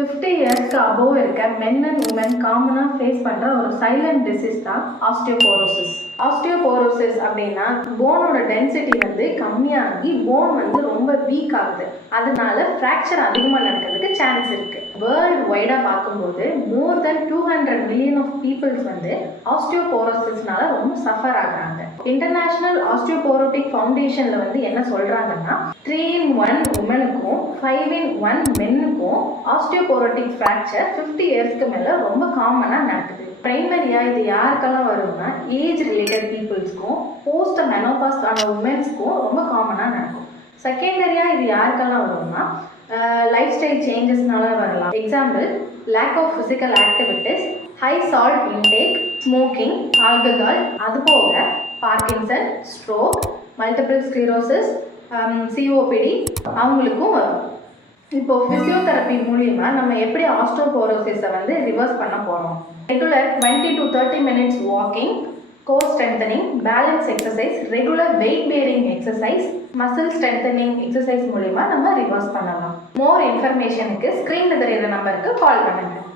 50 இயர்ஸ்க்கு அபோவ் இருக்க men and woman காமனாக ஃபேஸ் பண்ணுற ஒரு சைலண்ட் டிசீஸ் தான் ஆஸ்டியோபோரோசிஸ். ஆஸ்டியோபோரோசிஸ் அப்படின்னா போனோட டென்சிட்டி கம்மியாகி போன் ரொம்ப வீக் ஆகுது. அதனால ஃப்ராக்சர் அதிகமாக நடக்கிறதுக்கு சான்ஸ் இருக்குது. வேர்ல்டு வைடாக பார்க்கும்போது மோர் தென் 200 மில்லியன் ஆஃப் பீப்புள்ஸ் ஆஸ்டியோபோரோசிஸ்னால ரொம்ப சஃபர் ஆகுறாங்க. இன்டர்நேஷ்னல் ஆஸ்டியோபோரோட்டிக் ஃபவுண்டேஷனில் என்ன சொல்கிறாங்கன்னா 3 in 1 உமனுக்கும் 5 in 1 மென்னுக்கும் ஆஸ்டியோபோரோட்டிக் ஃப்ராக்சர் 50 இயர்ஸ்க்கு மேலே ரொம்ப காமனாக நடக்குது. ப்ரைமரியாக இது யாருக்கெல்லாம் வரும்னா ஏஜ் ரிலேட்டட் பீப்புள்ஸ்க்கும் போஸ்ட் மெனோபாஸ் ஆன உமன்ஸ்க்கும் ரொம்ப காமனாக நடக்கும். செகண்டரியாக இது யாருக்கெல்லாம் வரும்னா லைஃப் ஸ்டைல் சேஞ்சஸ்னால வரலாம். Example, lack of physical activities, high salt intake, smoking, alcohol, அதுபோக Parkinson, stroke, multiple sclerosis, COPD அவங்களுக்கும் வரும். இப்போ ஃபிசியோதெரப்பி மூலிமா நம்ம எப்படி ஆஸ்டியோபோரோசிஸை ரிவர்ஸ் பண்ண போகிறோம். Regular 20 to 30 minutes walking, core strengthening, balance exercise, regular weight bearing exercise, muscle strengthening exercise மூலிமா நம்ம ரிவர்ஸ் பண்ணலாம். மோர் இன்ஃபர்மேஷனுக்கு ஸ்க்ரீனில் தெரியுற நம்பருக்கு கால் பண்ணுங்கள்.